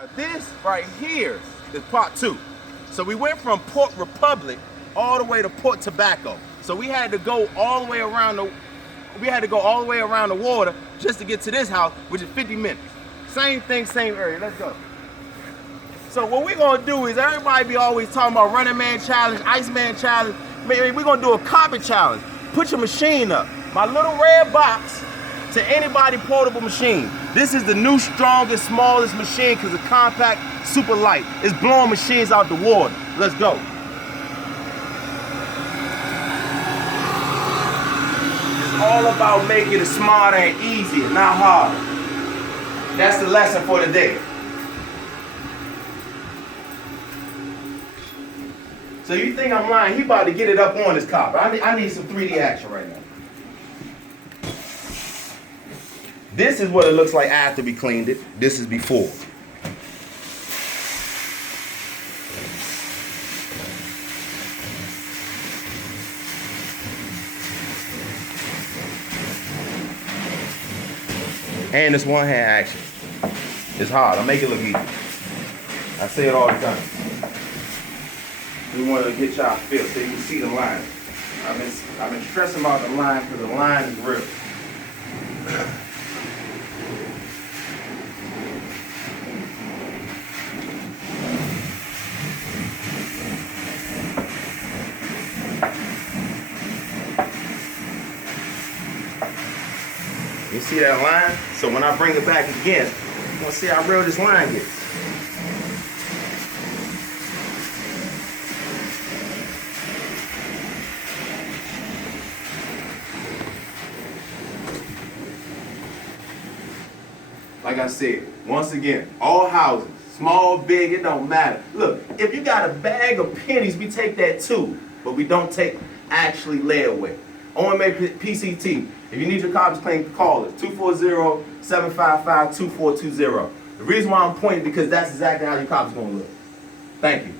Now this right here is part 2. So we went from Port Republic all the way to Port Tobacco. So we had to go all the way around the water just to get to this house, which is 50 minutes. Same thing, same area. Let's go. So what we're gonna do is, everybody be always talking about Running Man Challenge, Iceman Challenge. Maybe we're gonna do a carpet challenge. Put your machine up. My little red box to anybody portable machine. This is the new, strongest, smallest machine because it's compact, super light. It's blowing machines out the water. Let's go. It's all about making it smarter and easier, not harder. That's the lesson for today. So you think I'm lying? He about to get it up on his copper. I need some 3D action right now. This is what it looks like after we cleaned it. This is before. And it's one hand action. It's hard. I make it look easy. I say it all the time. We want to get y'all feel so you can see the line. I've been stressing about the line because the line is real. You see that line? So when I bring it back again, you're gonna see how real this line gets. Like I said, once again, all houses, small, big, it don't matter. Look, if you got a bag of pennies, we take that too, but we don't take actually layaway. OMA PCT. If you need your carpets cleaned, call us. 240-755-2420. The reason why I'm pointing because that's exactly how your carpet's gonna look. Thank you.